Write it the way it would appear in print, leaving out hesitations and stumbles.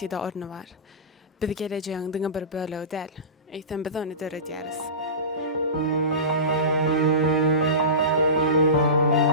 siyasiyda ornu var. Biz geleceğin diňe bir bölegi däl. Eýsem biz ony döredýäris.